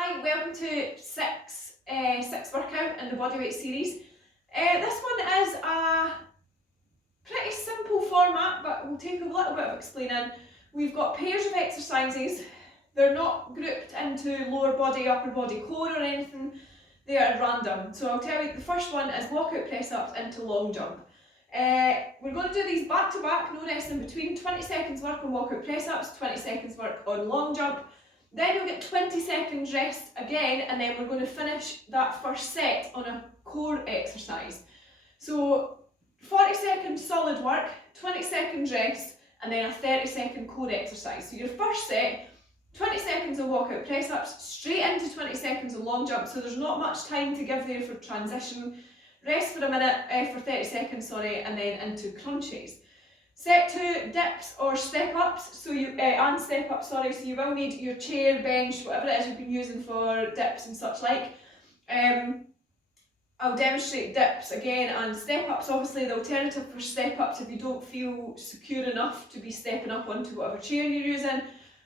Hi, welcome to six workout in the bodyweight series. This one is a pretty simple format, but will take a little bit of explaining. We've got pairs of exercises. They're not grouped into lower body, upper body, core or anything. They are random. So I'll tell you, the first one is walkout press ups into long jump. We're going to do these back to back, no rest in between. 20 seconds work on walkout press ups, 20 seconds work on long jump. Then you'll get 20 seconds rest again, and then we're going to finish that first set on a core exercise. So 40 seconds solid work, 20 seconds rest, and then a 30-second core exercise. So your first set, 20 seconds of walkout press ups, straight into 20 seconds of long jump, so there's not much time to give there for transition. Rest for a minute, for 30 seconds, and then into crunches. Set 2, dips or step ups, so you so you will need your chair, bench, whatever it is you've been using for dips and such like. I'll demonstrate dips again and step ups. Obviously the alternative for step ups, if you don't feel secure enough to be stepping up onto whatever chair you're using,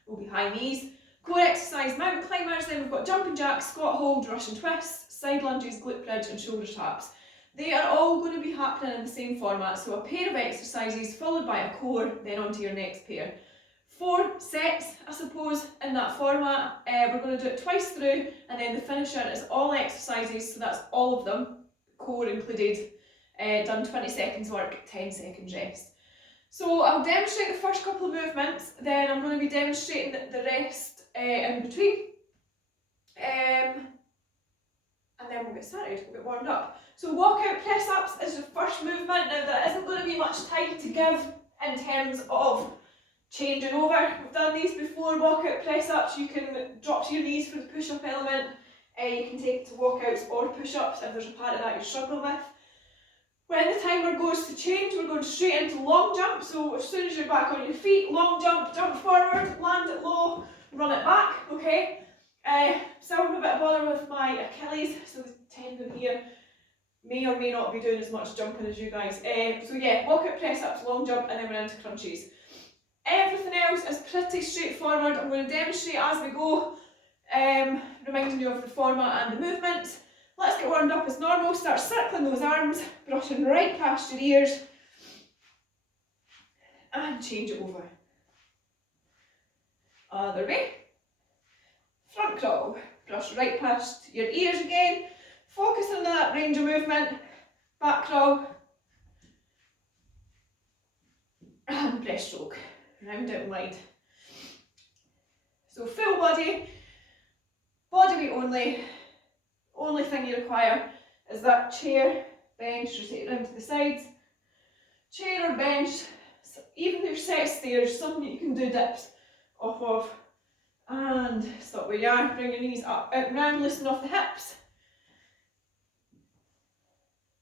will be high knees. Core exercise, mountain climbers, then we've got jumping jacks, squat hold, Russian twists, side lunges, glute bridge and shoulder taps. They are all going to be happening in the same format, so a pair of exercises followed by a core, then on to your next pair. 4 sets, I suppose, in that format. We're going to do it twice through, and then the finisher is all exercises, so that's all of them, core included, done 20 seconds work, 10 seconds rest. So I'll demonstrate the first couple of movements, then I'm going to be demonstrating the rest in between. And then we'll get started, we'll get warmed up. So walkout press ups is the first movement. Now there isn't going to be much time to give in terms of changing over. We've done these before, walkout press ups. You can drop to your knees for the push up element. You can take it to walkouts or push ups if there's a part of that you're struggling with. When the timer goes to change, we're going straight into long jump. So as soon as you're back on your feet, long jump, jump forward, land it low, run it back, okay? Still have a bit of bother with my Achilles, so the tendon here may or may not be doing as much jumping as you guys. So yeah, walkout press ups, long jump, and then we're into crunches. Everything else is pretty straightforward. I'm going to demonstrate as we go, reminding you of the format and the movement. Let's get warmed up as normal. Start circling those arms, brushing right past your ears, and change it over. Other way. Front crawl, brush right past your ears again, focus on that range of movement, back crawl, and breaststroke, round out and wide. So full body, body weight only thing you require is that chair, bench, rotate around to the sides, chair or bench, even your set stairs, something you can do dips off of. And stop where you are, bring your knees up, out and round, loosen off the hips.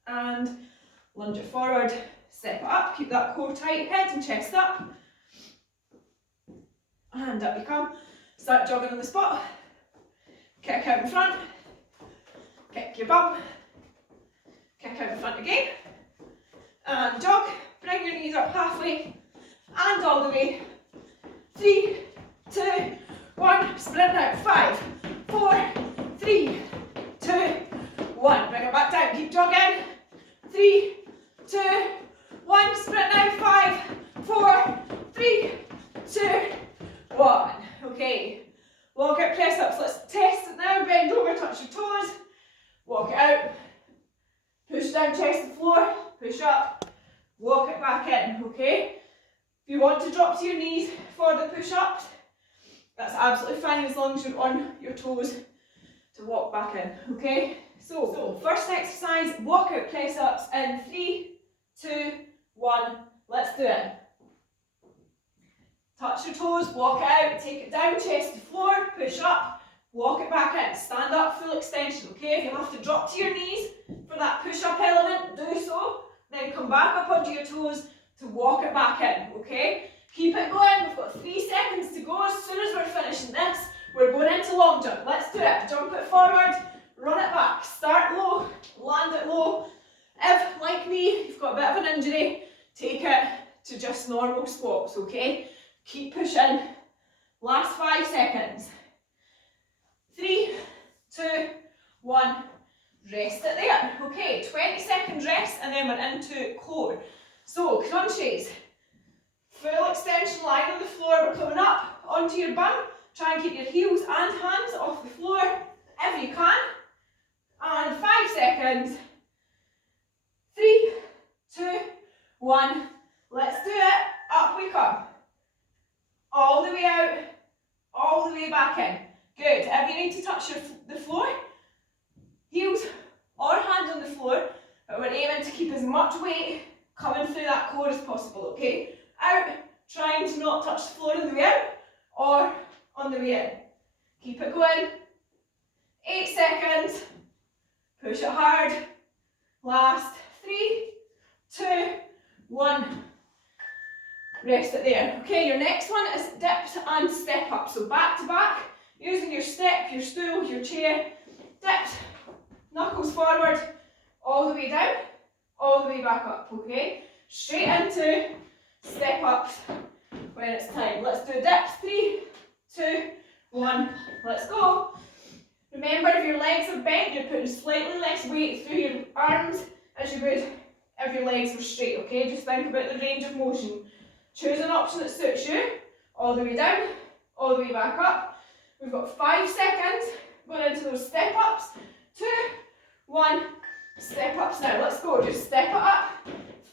And lunge it forward, step it up, keep that core tight, head and chest up. And up you come. Start jogging on the spot. Kick out in front. Kick your bum. Kick out in front again. And jog. Bring your knees up halfway. And all the way. 3, 2, 1, sprint out, 5, 4, 3, 2, 1, bring it back down, keep jogging, 3, 2, 1, sprint out, 5, 4, 3, 2, 1, okay, walkout press ups, let's test it now, bend over, touch your toes, walk it out, push down, chest to floor, push up, walk it back in, okay, if you want to drop to your knees for the push ups, that's absolutely fine as long as you're on your toes to walk back in, okay? So first exercise, walkout press ups in 3, 2, 1, let's do it. Touch your toes, walk it out, take it down, chest to floor, push up, walk it back in, stand up, full extension, okay? If you have to drop to your knees for that push up element, do so, then come back up onto your toes to walk it back in, okay? Keep it going, we've got 3 seconds to go. As soon as we're finishing this, we're going into long jump. Let's do it. Jump it forward, run it back. Start low, land it low. If, like me, you've got a bit of an injury, take it to just normal squats, okay? Keep pushing. Last 5 seconds. 3, 2, 1, rest it there. Okay, 20 seconds rest and then we're into core. So crunches, full extension line on the floor, we're coming up onto your bum. Try and keep your heels and hands off the floor if you can. And 5 seconds. 3, 2, 1. Let's do it. Up we come. All the way out, all the way back in. Good. If you need to touch the floor, heels or hands on the floor, but we're aiming to keep as much weight coming through that core as possible, okay? Out, trying to not touch the floor on the way out or on the way in. Keep it going. 8 seconds. Push it hard. Last. 3, 2, 1. Rest it there. Okay, your next one is dips and step up. So back to back, using your step, your stool, your chair. Dips, knuckles forward, all the way down, all the way back up, okay? Straight into step ups when it's time. Let's do dips. 3, 2, 1. Let's go. Remember, if your legs are bent, you're putting slightly less weight through your arms as you would if your legs were straight, okay? Just think about the range of motion. Choose an option that suits you. All the way down, all the way back up. We've got 5 seconds going into those step ups. 2, 1, step ups now. Let's go. Just step it up.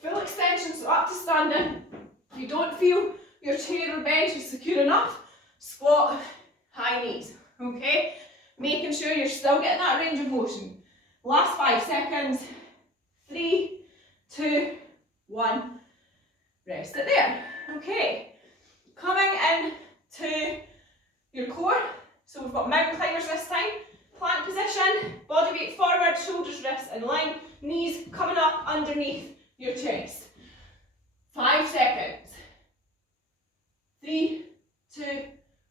Full extension, so up to standing. If you don't feel your chair or bench is secure enough, squat, high knees, okay? Making sure you're still getting that range of motion. Last 5 seconds. 3, 2, 1. Rest it there. Okay. Coming in to your core. So we've got mountain climbers this time. Plank position, body weight forward, shoulders, wrists in line, knees coming up underneath your chest. 5 seconds. 3, 2,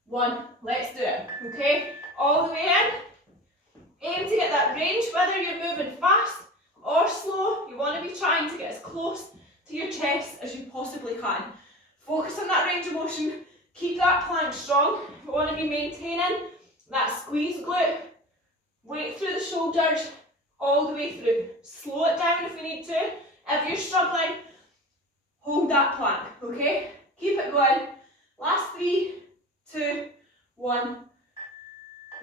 1. Let's do it. Okay. All the way in. Aim to get that range, whether you're moving fast or slow. You want to be trying to get as close to your chest as you possibly can. Focus on that range of motion. Keep that plank strong. We want to be maintaining that squeeze glute. Weight through the shoulders all the way through. Slow it down if you need to. If you're struggling, hold that plank, okay? Keep it going. Last 3, 2, 1.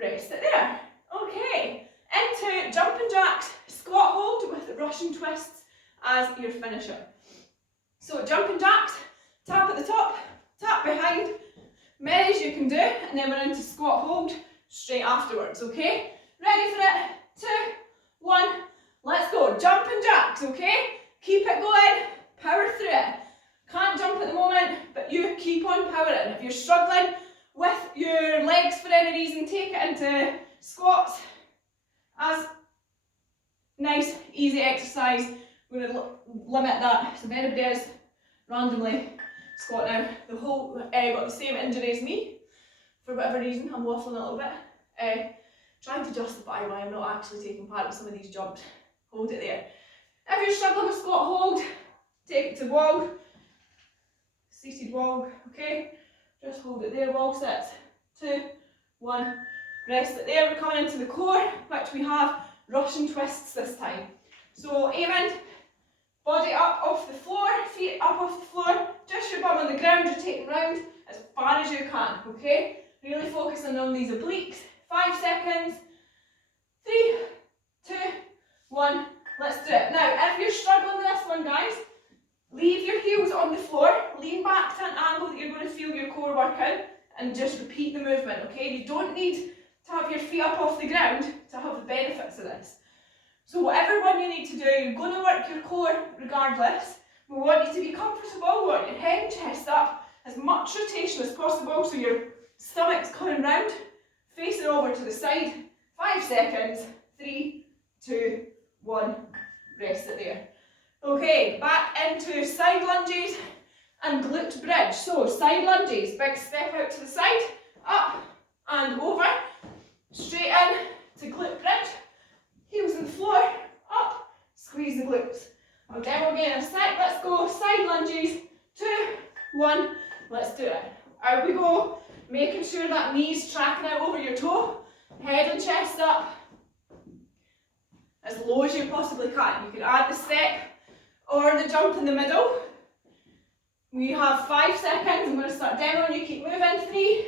Rest it there. Okay. Into jumping jacks, squat hold with the Russian twists as your finisher. So jumping jacks, tap at the top, tap behind, many as you can do, and then we're into squat hold straight afterwards, okay? Ready for it? 2, 1, let's go. Jumping jacks, okay? Keep it going, power through it. Can't jump at the moment, but you keep on powering. If you're struggling with your legs for any reason, take it into squats as nice, easy exercise. We're going to limit that. So if anybody is randomly squat now, the whole got the same injury as me, for whatever reason, I'm waffling a little bit. Trying to justify why I'm not actually taking part in some of these jumps. Hold it there. If you're struggling with squat hold, take it to wall, seated wall, okay? Just hold it there, wall sits. 2, 1, rest it there. We're coming into the core, which we have Russian twists this time. So aiming, body up off the floor, feet up off the floor, just your bum on the ground, you're taking round as far as you can, okay? Really focusing on these obliques. 5 seconds. 3, 2, 1, let's do it. Now, if you're struggling with this one, guys, leave your heels on the floor, lean back to an angle that you're going to feel your core working, and just repeat the movement, okay? You don't need to have your feet up off the ground to have the benefits of this. So whatever one you need to do, you're going to work your core regardless. We want you to be comfortable, we want your head and chest up, as much rotation as possible, so your stomach's coming round, facing over to the side. 5 seconds. 3, 2, 1. Rest it there. Okay, back into side lunges and glute bridge. So side lunges, big step out to the side, up and over, straight in to glute bridge, heels on the floor, up, squeeze the glutes. I'll demo again in a sec. Let's go, side lunges, 2, 1, let's do it. Out we go, making sure that knee's tracking out over your toe, Head and chest up as low as you possibly can. You can add the step or the jump in the middle. We have 5 seconds. I'm going to start demoing. You keep moving. 3,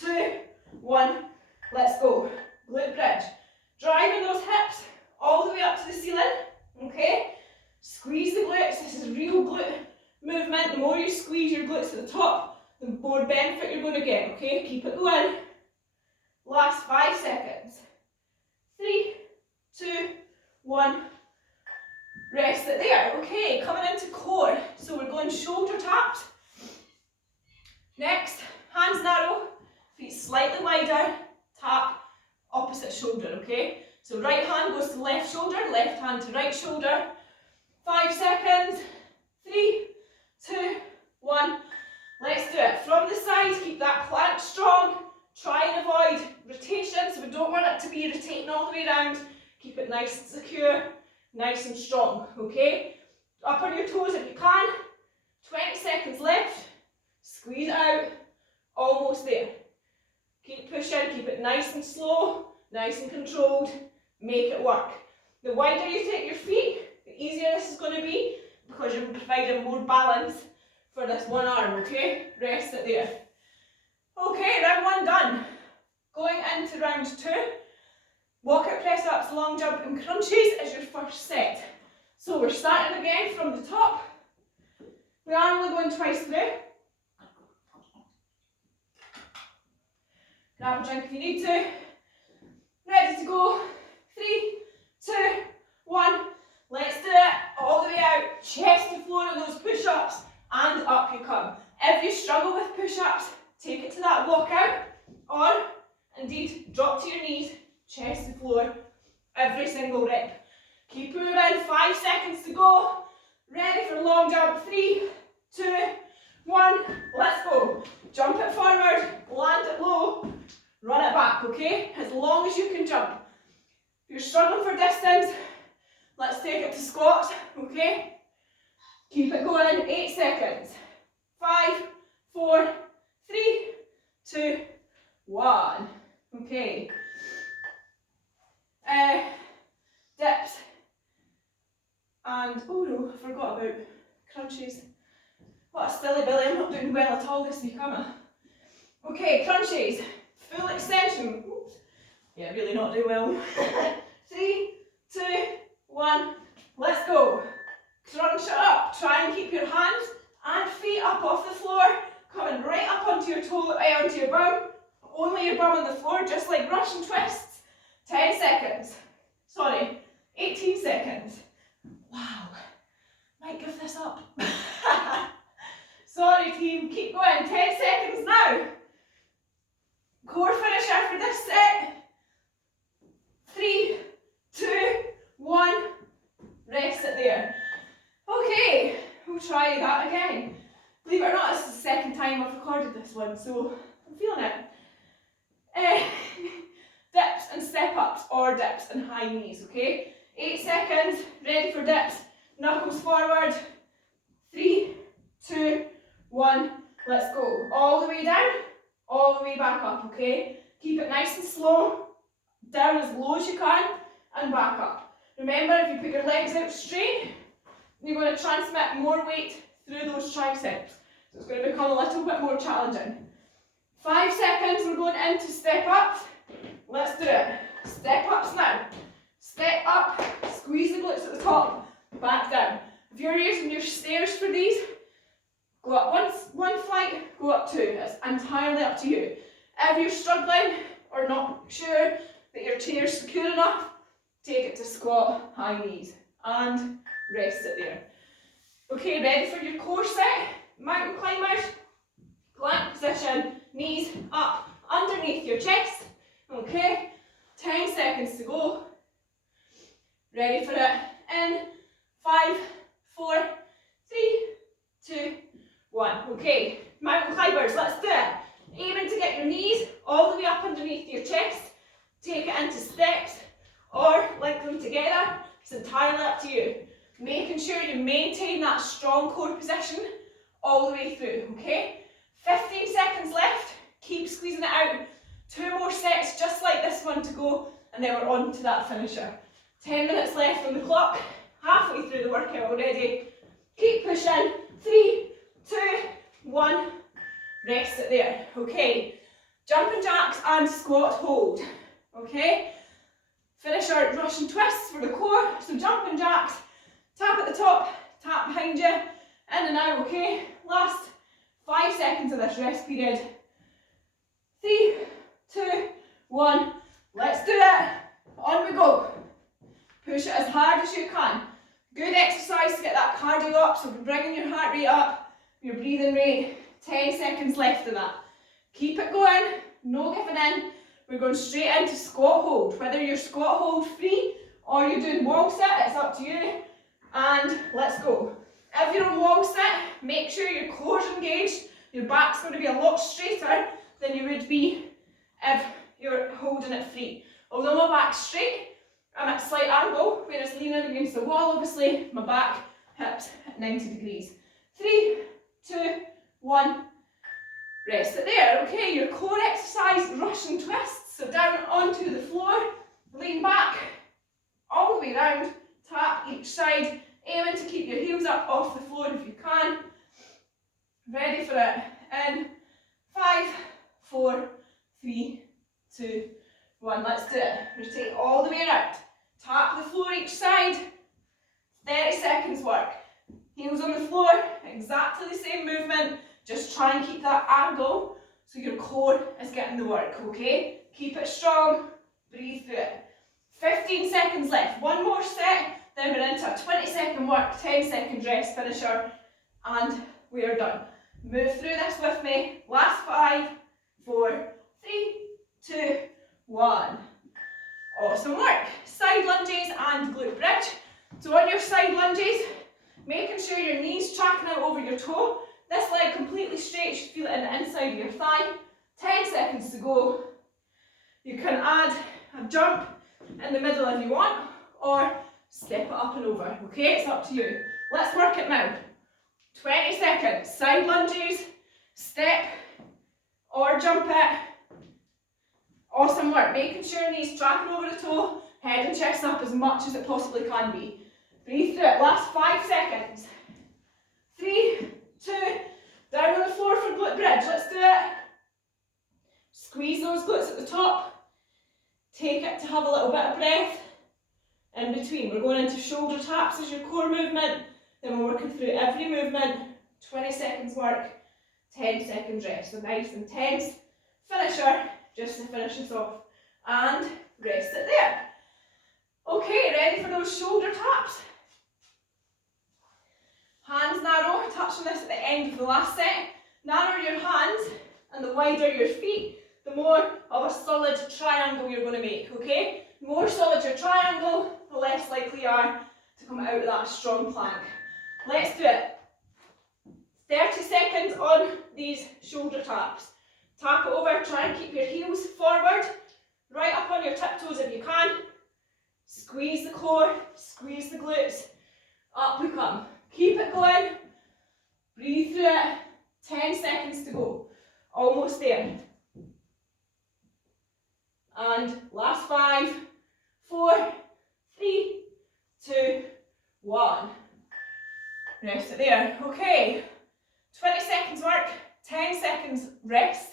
2, 1. Let's go. Glute bridge. Driving those hips all the way up to the ceiling. Okay? Squeeze the glutes. This is real glute movement. The more you squeeze your glutes at the top, the more benefit you're going to get. Okay? Keep it going. Last 5 seconds. 3, 2, 1. Rest it there. Okay, coming into core. So we're going shoulder taps. Next, hands narrow, feet slightly wider, tap opposite shoulder, okay? So right hand goes to left shoulder, left hand to right shoulder. 5 seconds. 3, 2, 1. Let's do it. From the sides, keep that plank strong. Try and avoid rotation, so we don't want it to be rotating all the way around. Keep it nice and secure, nice and strong, okay? Up on your toes if you can. 20 seconds left. Squeeze it out. Almost there. Keep pushing, keep it nice and slow, nice and controlled. Make it work. The wider you take your feet, the easier this is going to be because you're providing more balance for this one arm, okay? Rest it there. Okay, round 1 done. Going into round 2. Walkout press ups, long jump and crunches is your first set. So we're starting again from the top. We are only going twice through. Grab a drink if you need to. Ready to go. 3, 2, 1. Let's do it. All the way out. Chest to floor on those push-ups. And up you come. If you struggle with push-ups, take it to that walkout. Or, indeed, drop to your knees. Chest to floor. Every single rep. Keep moving. 5 seconds to go. Ready for long jump. 3, 2, 1. Let's go. Jump it forward. Land it low. Run it back, okay? As long as you can jump. If you're struggling for distance, let's take it to squats, okay? Keep it going. 8 seconds. 5, 4, 3, 2, 1. Okay. Dips. And, oh no, I forgot about crunches. What a silly Billy, I'm not doing well at all this week, am I? Okay, crunches. Full extension. Oops. Yeah, really not doing well. 3, 2, 1. Let's go. Crunch it up. Try and keep your hands and feet up off the floor. Coming right up onto your toe, onto your bum. Only your bum on the floor, just like Russian twists. 10 seconds. Sorry, 18 seconds. Wow. Might give this up. Sorry team, keep going. 10 seconds now. Core finisher for this set. 3, 2, 1. Rest it there. Okay, we'll try that again. Believe it or not, it's the second time I've recorded this one, so I'm feeling it. Dips and step ups, or dips and high knees, okay? 8 seconds, ready for dips. Knuckles forward. 3, 2, 1. Let's go. All the way down, all the way back up, okay? Keep it nice and slow. Down as low as you can, and back up. Remember, if you put your legs out straight, you're going to transmit more weight through those triceps. So it's going to become a little bit more challenging. 5 seconds, we're going into step ups. Let's do it. Step ups now. Step up, squeeze the glutes at the top, back down. If you're using your stairs for these, go up one flight, go up 2. It's entirely up to you. If you're struggling or not sure that your chair's secure enough, take it to squat, high knees, and rest it there. Okay, ready for your core set? Mountain climbers, plank position, knees up underneath your chest. Okay, 10 seconds to go. Ready for it? In 5, 4, 3, 2, 1. Okay, mountain climbers, let's do it. Aiming to get your knees all the way up underneath your chest. Take it into steps or link them together. It's entirely up to you. Making sure you maintain that strong core position all the way through, okay? 15 seconds left. Keep squeezing it out. 2 more sets just like this one to go, and then we're on to that finisher. 10 minutes left on the clock, halfway through the workout already. Keep pushing, 3, 2, 1, rest it there, okay. Jumping jacks and squat hold, okay. Finish our Russian twists for the core, so jumping jacks, tap at the top, tap behind you, in and out, okay. Last 5 seconds of this rest period. 3, 2, 1, let's do it. On we go. Push it as hard as you can. Good exercise to get that cardio up, so we're bringing your heart rate up, your breathing rate. 10 seconds left of that. Keep it going, no giving in. We're going straight into squat hold. Whether you're squat hold free or you're doing wall sit, it's up to you. And let's go. If you're on wall sit, make sure your core's engaged. Your back's going to be a lot straighter than you would be if you're holding it free. Although my back's straight, I'm at a slight angle, whereas leaning against the wall, obviously, my back, hips at 90 degrees. 3, 2, 1, rest it there. Okay, your core exercise, Russian twists. So down onto the floor, lean back, all the way around, tap each side, aiming to keep your heels up off the floor if you can. Ready for it. In 5, 4, 3, 2, 1. Let's do it. Rotate all the way around. Tap the floor each side. 30 seconds work. Heels on the floor, exactly the same movement. Just try and keep that angle so your core is getting the work, okay? Keep it strong, breathe through it. 15 seconds left. One more set, then we're into a 20-second work, 10-second rest finisher, and we are done. Move through this with me. Last 5, 4, 3, 2, 1. Awesome work. Side lunges and glute bridge. So on your side lunges, making sure your knees tracking out over your toe. This leg completely straight, you should feel it in the inside of your thigh. 10 seconds to go. You can add a jump in the middle if you want, or step it up and over, okay? It's up to you. Let's work it now. 20 seconds, side lunges, step, or jump it. Awesome work, making sure knees tracking over the toe, head and chest up as much as it possibly can be. Breathe through it, last 5 seconds. 3, 2, down on the floor for glute bridge, let's do it. Squeeze those glutes at the top. Take it to have a little bit of breath in between. We're going into shoulder taps as your core movement, then we're working through every movement. 20 seconds work, 10 seconds rest. So nice and tense. Finisher, just to finish us off. And rest it there. Okay, ready for those shoulder taps? Hands narrow, touching this at the end of the last set. Narrow your hands, and the wider your feet, the more of a solid triangle you're going to make, okay? The more solid your triangle, the less likely you are to come out of that strong plank. Let's do it. 30 seconds on these shoulder taps. Tap it over, try and keep your heels forward, right up on your tiptoes if you can. Squeeze the core, squeeze the glutes, up we come. Keep it going, breathe through it, 10 seconds to go, almost there. And last 5, 4, 3, 2, 1. Rest it there. Okay, 20 seconds work, 10 seconds rest.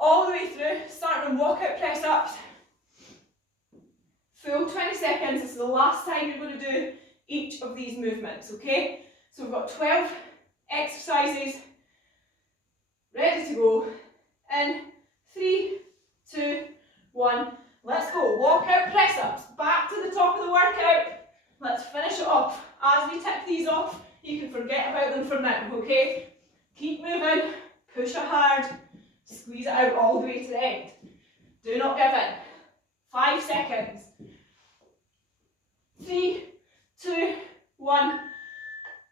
All the way through, starting on walkout press ups. Full 20 seconds, this is the last time you're going to do each of these movements, okay? So we've got 12 exercises ready to go. In 3, 2, 1, let's go. Walkout press ups, back to the top of the workout. Let's finish it off. As we tick these off, you can forget about them for now, okay? Keep moving, push it hard, squeeze it out all the way to the end. Do not give in. 5 seconds. 3, 2, 1.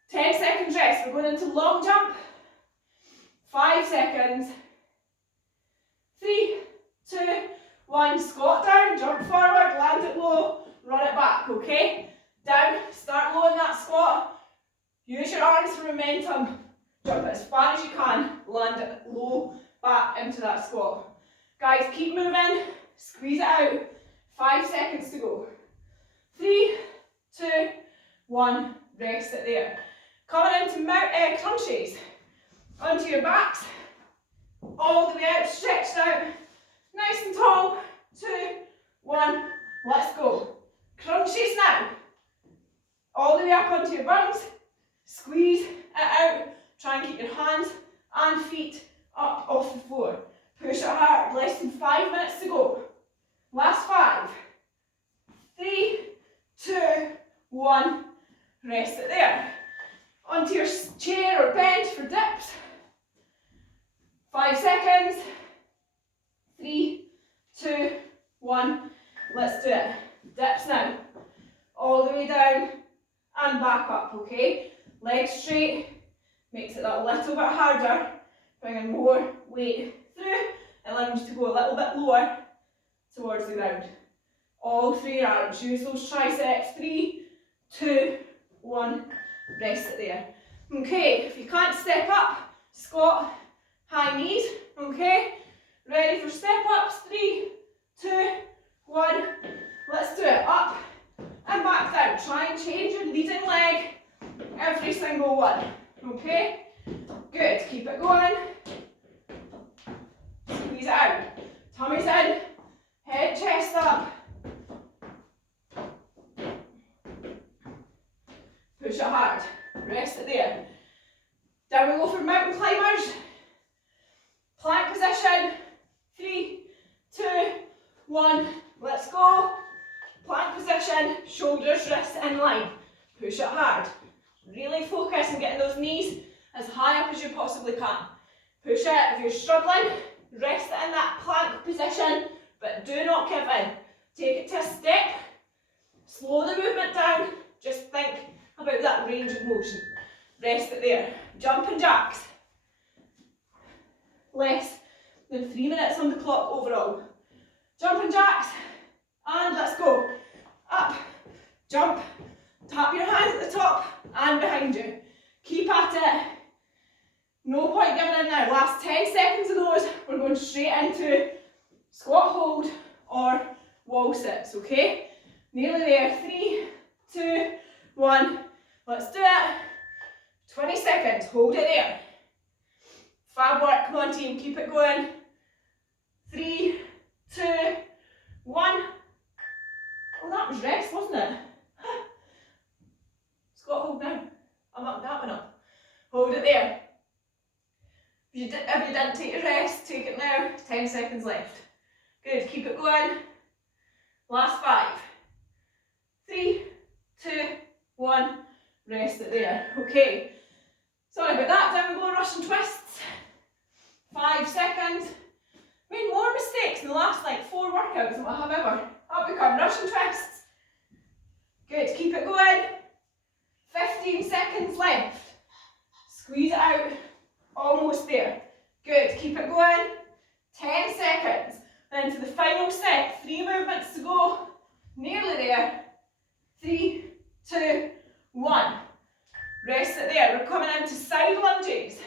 10 seconds rest. We're going into long jump. 5 seconds. 3, 2, 1. Squat down, jump forward, land it low, run it back, okay? Down, start low in that squat. Use your arms for momentum. Jump it as far as you can, land it low, back into that squat. Guys, keep moving. Squeeze it out. 5 seconds to go. 3, 2, 1. Rest it there. Coming into crunches. Onto your backs. All the way out, stretched out. Nice and tall. 2, 1. Let's go. Crunches now. All the way up onto your buns. Squeeze it out. Try and keep your hands and feet up off the floor. Push it hard. Less than 5 minutes to go. Last 5. 3, 2, 1. Rest it there. Onto your chair or bench for dips. 5 seconds. 3, 2, 1. Let's do it. Dips now. All the way down and back up, okay? Legs straight. Makes it that little bit harder. Bringing more weight through. Allowing you to go a little bit lower towards the ground. All 3 arms. Use those triceps. 3, 2, 1. Rest it there. Okay, if you can't step up, squat, high knees. Okay, ready for step ups. 3, 2, 1. Let's do it. Up and back down. Try and change your leading leg every single one. Okay, good. Keep it going. Squeeze it out. Tummy's in. Head, chest up. Push it hard. Rest it there. Down we go for mountain climbers. Plank position. 3, 2, 1. Let's go. Plank position. Shoulders, wrists in line. Push it hard. Really focus on getting those knees as high up as you possibly can. Push it. If you're struggling, rest it in that plank position, but do not give in. Take it to a step. Slow the movement down. Just think about that range of motion. Rest it there. Jumping jacks. Less than 3 minutes on the clock overall. Jumping jacks. And let's go. Up. Jump. Tap your hands at the top and behind you. Keep at it. No point giving in now. Last 10 seconds of those, we're going straight into squat hold or wall sits, okay? Nearly there. 3, 2, 1. Let's do it. 20 seconds. Hold it there. Fab work. Come on, team. Keep it going. 3, 2, 1. Oh, that was rest, wasn't it? Squat hold now. I'm up that one up. Hold it there. If you didn't take your rest, take it now. 10 seconds left. Good. Keep it going. Last 5. 3, 2, 1. Rest it there. Okay. Sorry about that. Down we go. Russian twists. 5 seconds. Made more mistakes in the last 4 workouts than what I have ever. Up we come. Russian twists. Good. Keep it going. 15 seconds left. Squeeze it out. Almost there. Good. Keep it going. 10 seconds. Then to the final set. 3 movements to go. Nearly there. 3, 2, 1. Rest it there. We're coming into side lunges.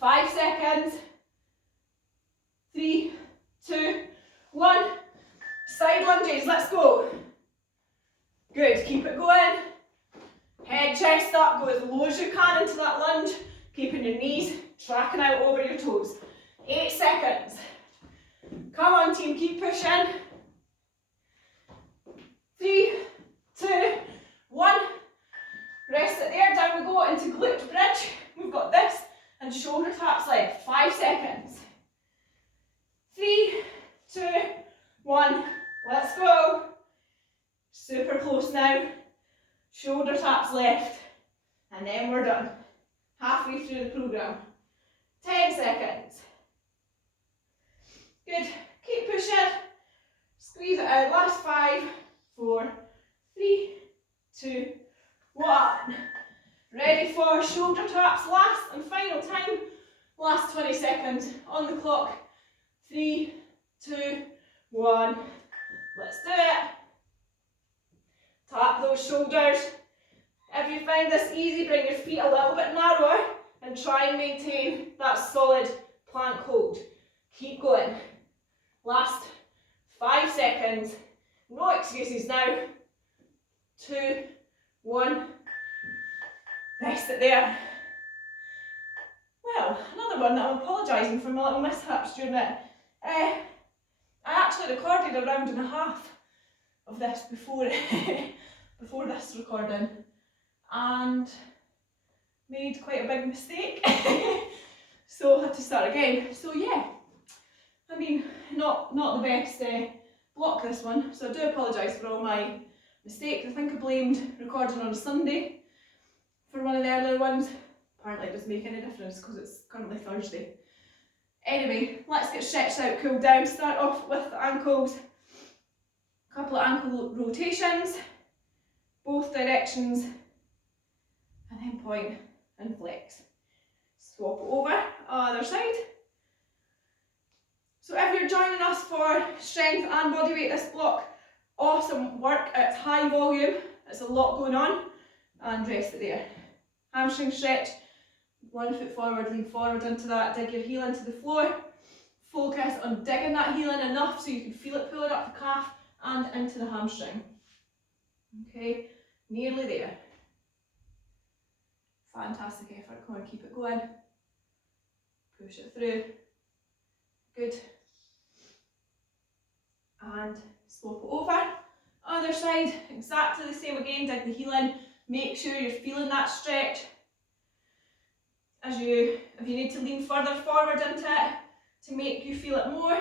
5 seconds. 3, 2, 1. Side lunges. Let's go. Good. Keep it going. Head, chest up. Go as low as you can into that lunge. Keeping your knees tracking out over your toes. 8 seconds. Come on, team. Keep pushing. 3, 2, 1. Rest it there. Down we go into glute bridge. We've got this and shoulder taps left. 5 seconds. 3, 2, 1. Let's go. Super close now. Shoulder taps left. And then we're done. Halfway through the program. 10 seconds. Good. Keep pushing. Squeeze it out. Last 5, 4, 3, 2, 1. Ready for shoulder taps. Last and final time. Last 20 seconds on the clock. 3, 2, 1. Let's do it. Tap those shoulders. If you find this easy, bring your feet a little bit narrower and try and maintain that solid plank hold. Keep going. Last 5 seconds. No excuses now. 2, 1. Rest it there. Well, another one that I'm apologising for my little mishaps during it. I actually recorded a round and a half of this before before this recording, and made quite a big mistake. So I had to start again. So yeah, I mean, not the best block, this one, so I do apologise for all my mistakes. I think I blamed recording on a Sunday for one of the earlier ones. Apparently it doesn't make any difference because it's currently Thursday. Anyway, let's get stretched out, cooled down. Start off with the ankles. A couple of ankle rotations, both directions, and then point and flex. Swap it over, other side. So if you're joining us for strength and body weight this block, awesome work. It's high volume, it's a lot going on, and rest it there. Hamstring stretch, 1 foot forward, lean forward into that, dig your heel into the floor. Focus on digging that heel in enough so you can feel it pulling up the calf and into the hamstring. Okay, nearly there. Fantastic effort, come on, keep it going. Push it through. Good. And swap it over. Other side, exactly the same again, dig the heel in. Make sure you're feeling that stretch. If you need to lean further forward into it to make you feel it more,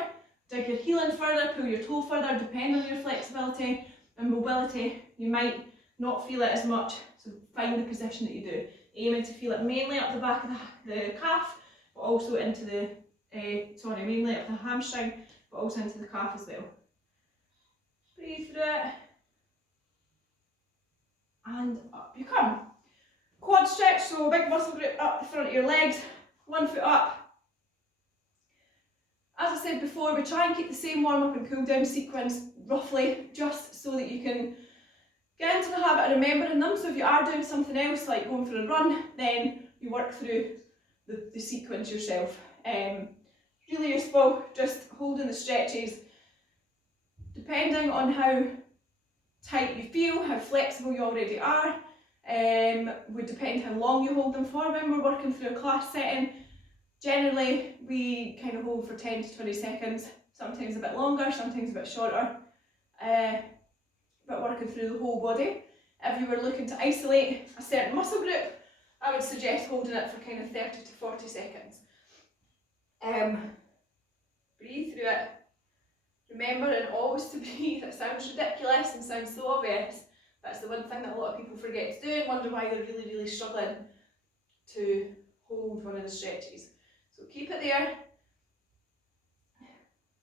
dig your heel in further, pull your toe further, depending on your flexibility and mobility. You might not feel it as much, so find the position that you do. Aiming to feel it mainly up the back of the calf, but also into the, mainly up the hamstring, but also into the calf as well. Breathe through it, and up you come. Quad stretch, so big muscle group up the front of your legs, 1 foot up. As I said before, we try and keep the same warm up and cool down sequence roughly, just so that you can get into the habit of remembering them. So if you are doing something else like going for a run, then you work through the sequence yourself. Really useful, just holding the stretches. Depending on how tight you feel, how flexible you already are, would depend how long you hold them for when we're working through a class setting. Generally, we kind of hold for 10 to 20 seconds, sometimes a bit longer, sometimes a bit shorter, but working through the whole body. If you were looking to isolate a certain muscle group, I would suggest holding it for kind of 30 to 40 seconds. Breathe through it. Remembering always to breathe. It sounds ridiculous and sounds so obvious, but it's the one thing that a lot of people forget to do and wonder why they're really, really struggling to hold one of the stretches. So keep it there.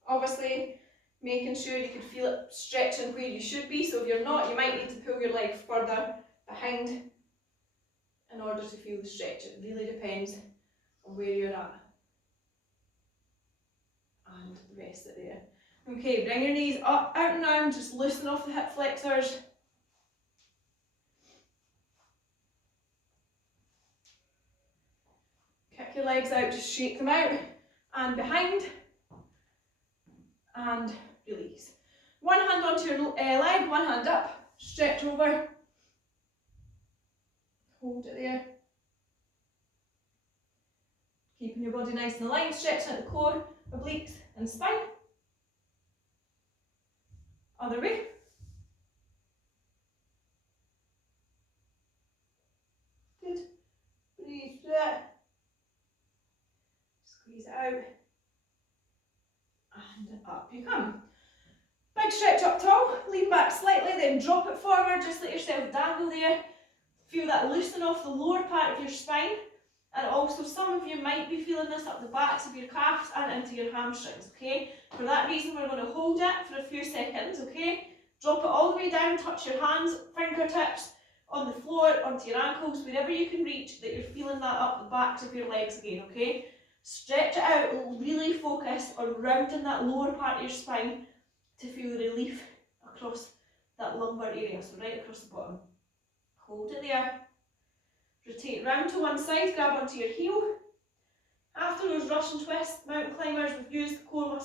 Obviously, making sure you can feel it stretching where you should be. So if you're not, you might need to pull your leg further behind in order to feel the stretch. It really depends on where you're at. And rest it there. Okay, bring your knees up, out and round, just loosen off the hip flexors. Kick your legs out, just shake them out and behind, and release. One hand onto your leg, one hand up, stretch over, hold it there. Keeping your body nice and aligned, stretching at the core, obliques and spine. Other way. Good. Breathe through it. Squeeze it out. And up you come. Big stretch up tall, lean back slightly, then drop it forward, just let yourself dangle there. Feel that loosen off the lower part of your spine. And also some of you might be feeling this up the backs of your calves and into your hamstrings, okay? For that reason we're going to hold it for a few seconds, okay? Drop it all the way down, touch your hands, fingertips on the floor, onto your ankles, wherever you can reach, that you're feeling that up the backs of your legs again, okay? Stretch it out, really focus on rounding that lower part of your spine to feel relief across that lumbar area, so right across the bottom. Hold it there. Rotate round to one side, grab onto your heel. After those Russian twist mountain climbers, we've used the core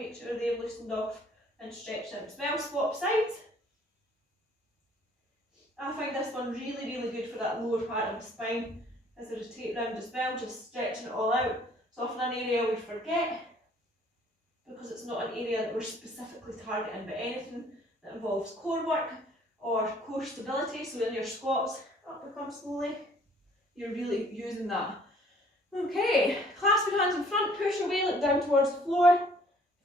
make sure they've loosened off and stretched out as well. Swap sides. I find this one really, really good for that lower part of the spine as I rotate round as well, just stretching it all out. It's often an area we forget because it's not an area that we're specifically targeting, but anything that involves core work or core stability, so in your squats, up and come slowly, you're really using that. Okay, clasp your hands in front, push away, look down towards the floor.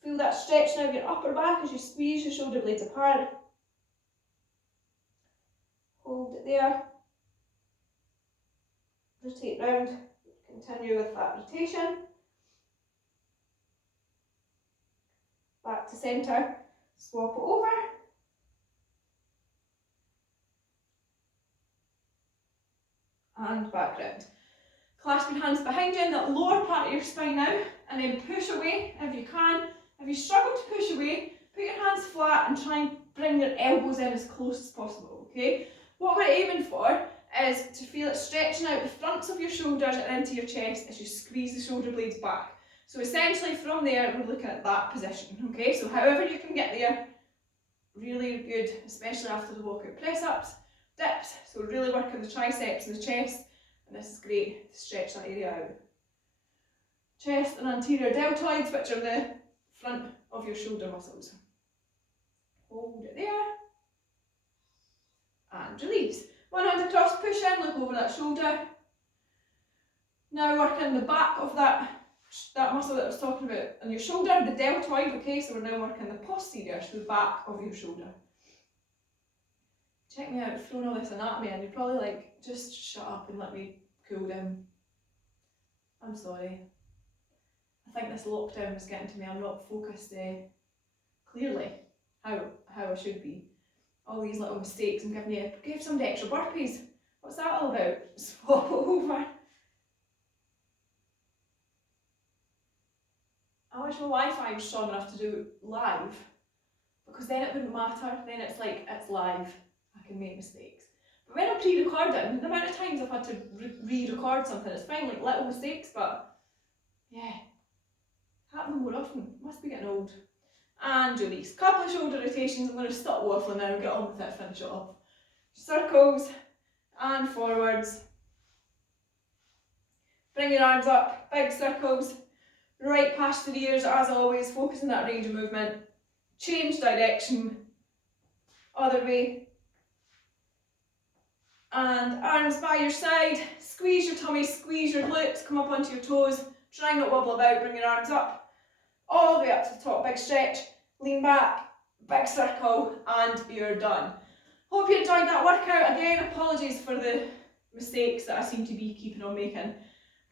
Feel that stretch now of your upper back as you squeeze your shoulder blades apart. Hold it there. Rotate round, continue with that rotation. Back to centre, swap it over. And back round. Clasp your hands behind you in that lower part of your spine now, and then push away if you can. If you struggle to push away, put your hands flat and try and bring your elbows in as close as possible, okay? What we're aiming for is to feel it stretching out the fronts of your shoulders and into your chest as you squeeze the shoulder blades back. So essentially from there, we're looking at that position, okay? So however you can get there, really good, especially after the walkout press-ups, dips, so really working the triceps and the chest, and this is great to stretch that area out. Chest and anterior deltoids, which are the front of your shoulder muscles. Hold it there, and release. One hand across, push in, look over that shoulder. Now working the back of that muscle that I was talking about on your shoulder, the deltoid, okay, so we're now working the posterior, so the back of your shoulder. Check me out, throwing all this anatomy and you're probably like, just shut up and let me cool down. I'm sorry. I think this lockdown is getting to me. I'm not focused clearly how I should be. All these little mistakes I'm giving you. Give somebody extra burpees. What's that all about? Swap it over. I wish my Wi-Fi was strong enough to do live, because then it wouldn't matter. Then it's like, it's live. I can make mistakes. But when I'm pre-recording, the amount of times I've had to re-record something, it's fine, like little mistakes, but yeah, happening more often. Must be getting old. And release. Couple of shoulder rotations. I'm going to stop waffling now and get on with it, finish it off. Circles and forwards. Bring your arms up, big circles, right past the ears as always, focus on that range of movement. Change direction, other way. And arms by your side, squeeze your tummy, squeeze your glutes, come up onto your toes, try not wobble about, bring your arms up, all the way up to the top, big stretch, lean back, big circle, and you're done. Hope you enjoyed that workout. Again, apologies for the mistakes that I seem to be keeping on making.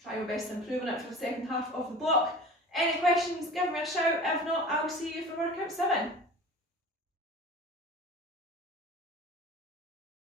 Try my best to improve on it for the second half of the block. Any questions, give me a shout. If not, I'll see you for workout 7.